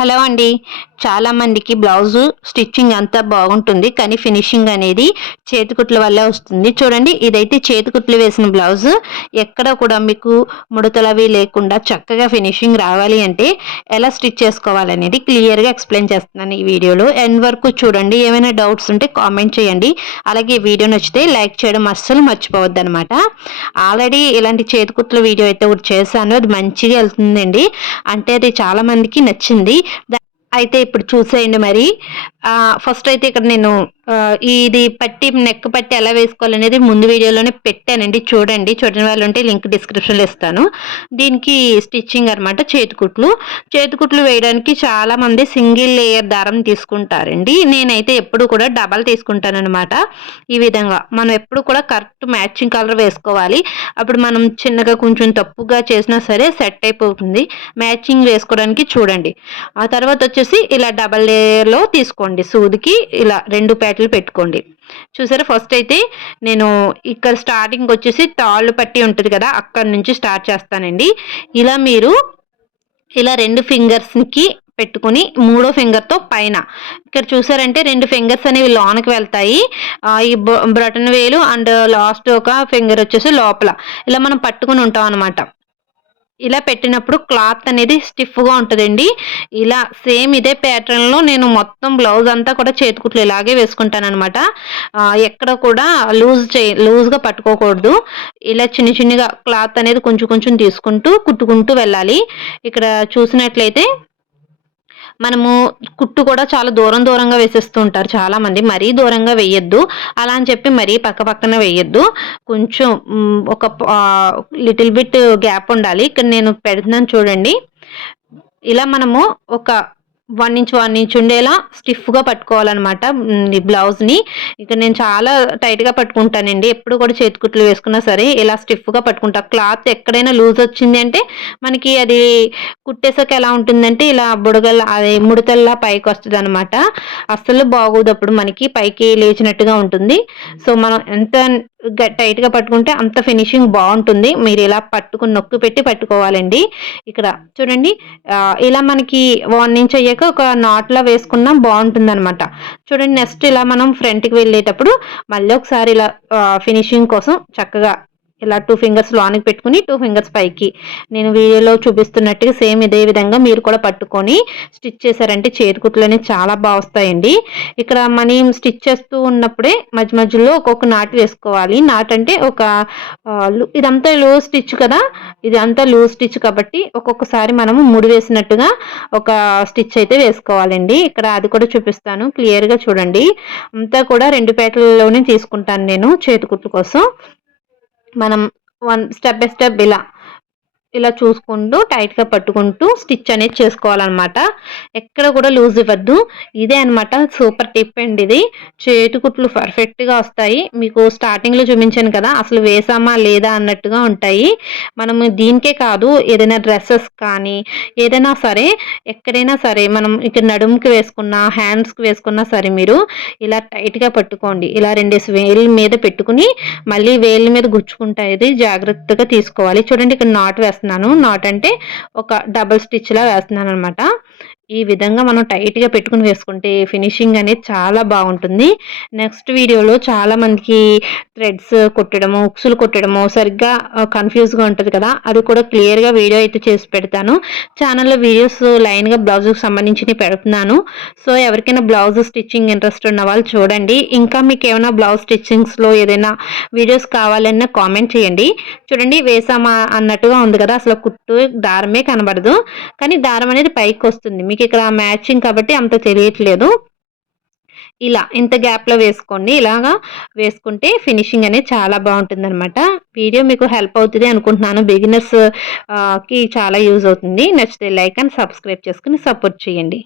Hello అండి. చాలామందికి blouse stitching అంతా బాగుంటుంది. కానీ ఫినిషింగ్ అనేది చేతికుట్ల వల్లే వస్తుంది. చూడండి, ఇదైతే చేతికుట్లు వేసిన బ్లౌజు. ఎక్కడ కూడా మీకు ముడతలవి లేకుండా చక్కగా ఫినిషింగ్ రావాలి అంటే ఎలా స్టిచ్ చేసుకోవాలనేది క్లియర్‌గా ఎక్స్‌ప్లెయిన్ చేస్తున్నాను ఈ వీడియోలో. ఎండ్ వరకు చూడండి. ఏమైనా డౌట్స్ ఉంటే కామెంట్ చేయండి. అలాగే వీడియో నచ్చితే లైక్ చేయడం అస్సలు మర్చిపోవద్దనమాట. ఆల్రెడీ ఇలాంటి చేతికుట్ల వీడియో అయితే ఒకటి చేశాను. అది మంచిగా వెళ్తుందండి. అంటే అది చాలా మందికి నచ్చింది. అయితే ఇప్పుడు చూసేయండి మరి. ఫస్ట్ అయితే ఇక్కడ నేను ఇది పట్టి నెక్ పట్టి ఎలా వేసుకోవాలనేది ముందు వీడియోలోనే పెట్టానండి. చూడండి, చూడని వాళ్ళు ఉంటే లింక్ డిస్క్రిప్షన్‌లో ఇస్తాను. దీనికి స్టిచ్చింగ్ అనమాట చేతికుట్లు. చేతికుట్లు వేయడానికి చాలామంది సింగిల్ లేయర్ దారం తీసుకుంటారండి. నేనైతే ఎప్పుడు కూడా డబల్ తీసుకుంటాననమాట. ఈ విధంగా మనం ఎప్పుడు కూడా కరెక్ట్ మ్యాచింగ్ కలర్ వేసుకోవాలి. అప్పుడు మనం చిన్నగా కొంచెం తప్పుగా చేసినా సరే సెట్ అయిపోతుంది. మ్యాచింగ్ వేసుకోవడానికి చూడండి. ఆ తర్వాత వచ్చేసి ఇలా డబల్ లేయర్‌లో తీసుకోండి. సూదికి ఇలా 2 పేటలు పెట్టుకోండి. చూసారా, ఫస్ట్ అయితే నేను ఇక్కడ స్టార్టింగ్ వచ్చేసి తాళ్ళు పట్టి ఉంటుంది కదా, అక్కడి నుంచి స్టార్ట్ చేస్తానండి. ఇలా మీరు ఇలా 2 ఫింగర్స్‌కి పెట్టుకొని మూడో ఫింగర్‌తో పైన ఇక్కడ చూసారంటే 2 ఫింగర్స్ అనేవి లోనకి వెళ్తాయి. ఈ బ్రటన్ వేలు అండ్ లాస్ట్ ఒక ఫింగర్ వచ్చేసి లోపల ఇలా మనం పట్టుకొని ఉంటాం అనమాట. ఇలా పెట్టినప్పుడు క్లాత్ అనేది స్టిఫ్‌గా ఉంటదండి. ఇలా సేమ్ ఇదే ప్యాటర్న్‌లో నేను మొత్తం బ్లౌజ్ అంతా కూడా చేతికుట్లు ఇలాగే వేసుకుంటాననమాట. ఎక్కడ కూడా లూజ్‌గా పట్టుకోకూడదు. ఇలా చిన్ని చిన్నిగా క్లాత్ అనేది కొంచెం కొంచెం తీసుకుంటూ కుట్టుకుంటూ వెళ్ళాలి. ఇక్కడ చూసినట్లయితే మనము కుట్టు కూడా చాలా దూరం దూరంగా వేసేస్తూ ఉంటారు చాలామంది. మరీ దూరంగా వేయొద్దు. అలా అని చెప్పి మరీ పక్క పక్కన వేయొద్దు. కొంచెం ఒక లిటిల్ బిట్ గ్యాప్ ఉండాలి. ఇక్కడ నేను పెడుతున్నాను చూడండి. ఇలా మనము ఒక 1 ఇంచ్, 1 ఇంచ్ ఉండేలా స్టిఫ్‌గా పట్టుకోవాలనమాట ఈ బ్లౌజ్‌ని. ఇక నేను చాలా టైట్‌గా పట్టుకుంటానండి. ఎప్పుడు కూడా చేతికుట్లు వేసుకున్నా సరే ఇలా స్టిఫ్‌గా పట్టుకుంటా. క్లాత్ ఎక్కడైనా లూజ్ వచ్చింది అంటే మనకి అది కుట్టేసాక ఎలా ఉంటుందంటే ఇలా బుడగల్లా అదే ముడతల్లా పైకొస్తదనమాట. అస్సలు బాగోదు. అప్పుడు మనకి పైకి లేచినట్టుగా ఉంటుంది. సో, మనం ఎంత టైట్‌గా పట్టుకుంటే అంత ఫినిషింగ్ బావుంటుంది. మీరు ఇలా పట్టుకొని నొక్కి పెట్టి పట్టుకోవాలండి. ఇక్కడ చూడండి, ఇలా మనకి 1 ఇంచ్ అయ్యాక ఒక నాట్‌లా వేసుకున్నా బావుంటుందనమాట. చూడండి, నెక్స్ట్ ఇలా మనం ఫ్రంట్‌కి వెళ్ళేటప్పుడు మళ్ళీ ఒకసారి ఇలా ఫినిషింగ్ కోసం చక్కగా ఇలా 2 ఫింగర్స్ లోనికి పెట్టుకొని 2 ఫింగర్స్ పైకి నేను వీడియోలో చూపిస్తున్నట్టుగా సేమ్ ఇదే విధంగా మీరు కూడా పట్టుకొని స్టిచ్ చేశారంటే చేతికుట్లు అనేవి చాలా బాగా వస్తాయండి. ఇక్కడ మనం స్టిచ్ చేస్తూ ఉన్నప్పుడే మధ్య మధ్యలో ఒక్కొక్క నాటు వేసుకోవాలి. నాటు అంటే ఒక ఇదంతా లూజ్ స్టిచ్ కదా, ఇదంతా లూజ్ స్టిచ్ కాబట్టి ఒక్కొక్కసారి మనము ముడి వేసినట్టుగా ఒక స్టిచ్ అయితే వేసుకోవాలండి. ఇక్కడ అది కూడా చూపిస్తాను క్లియర్‌గా చూడండి. అంతా కూడా 2 పేటలలోనే తీసుకుంటాను నేను చేతికుట్ల కోసం. మనం స్టెప్ బై స్టెప్ ఇలా చూసుకుంటూ టైట్‌గా పట్టుకుంటూ స్టిచ్ అనేది చేసుకోవాలనమాట. ఎక్కడ కూడా లూజ్ ఇవ్వద్దు. ఇదే అనమాట సూపర్ టిప్ అండి ఇది. చేతికుట్లు పర్ఫెక్ట్‌గా వస్తాయి. మీకు స్టార్టింగ్‌లో చూపించాను కదా, అసలు వేసామా లేదా అన్నట్టుగా ఉంటాయి. మనము దీనికే కాదు, ఏదైనా డ్రెసెస్ కానీ ఏదైనా సరే ఎక్కడైనా సరే మనం ఇక్కడ నడుముకి వేసుకున్నా, హ్యాండ్స్‌కి వేసుకున్నా సరే మీరు ఇలా టైట్‌గా పట్టుకోండి. ఇలా 2 వేళ్ళ మీద పెట్టుకొని మళ్ళీ వేళ్ళ మీద గుచ్చుకుంటాయి. జాగ్రత్తగా తీసుకోవాలి. చూడండి, ఇక్కడ నాట్ వేస్తున్నాను. నాట్ అంటే ఒక డబుల్ స్టిచ్‌లా వేస్తున్నాననమాట. ఈ విధంగా మనం టైట్‌గా పెట్టుకొని వేసుకుంటే ఫినిషింగ్ అనేది చాలా బాగుంటుంది. నెక్స్ట్ వీడియోలో చాలామందికి థ్రెడ్స్ కుట్టడము, ఉక్సులు కుట్టడము సరిగ్గా కన్‌ఫ్యూజ్‌గా ఉంటది కదా, అది కూడా క్లియర్‌గా వీడియో అయితే చేసి పెడతాను. ఛానల్‌లో వీడియోస్ లైన్‌గా బ్లౌజ్‌కి సంబంధించినవి పెడుతున్నాను. సో, ఎవరికైనా బ్లౌజ్ స్టిచ్చింగ్ ఇంట్రెస్ట్ ఉన్న వాళ్ళు చూడండి. ఇంకా మీకేమైనా బ్లౌజ్ స్టిచ్చింగ్స్‌లో ఏదైనా వీడియోస్ కావాలన్నా కామెంట్ చేయండి. చూడండి, వేసామా అన్నట్టుగా ఉంది కదా, అసలు కుట్టు దారమే కనబడదు. కానీ దారం అనేది పైకొస్తుంది. మీకు ఇక్కడ మ్యాచింగ్ కాబట్టి అంత తెలియట్లేదు. ఇలా ఇంత గ్యాప్‌లో వేసుకోండి. ఇలాగా వేసుకుంటే ఫినిషింగ్ అనేది చాలా బాగుంటుందనమాట. వీడియో మీకు హెల్ప్ అవుతది అనుకుంటున్నాను. బిగినర్స్ కి చాలా యూజ్ అవుతుంది. నచ్చితే లైక్ అండ్ సబ్స్క్రైబ్ చేసుకొని సపోర్ట్ చేయండి.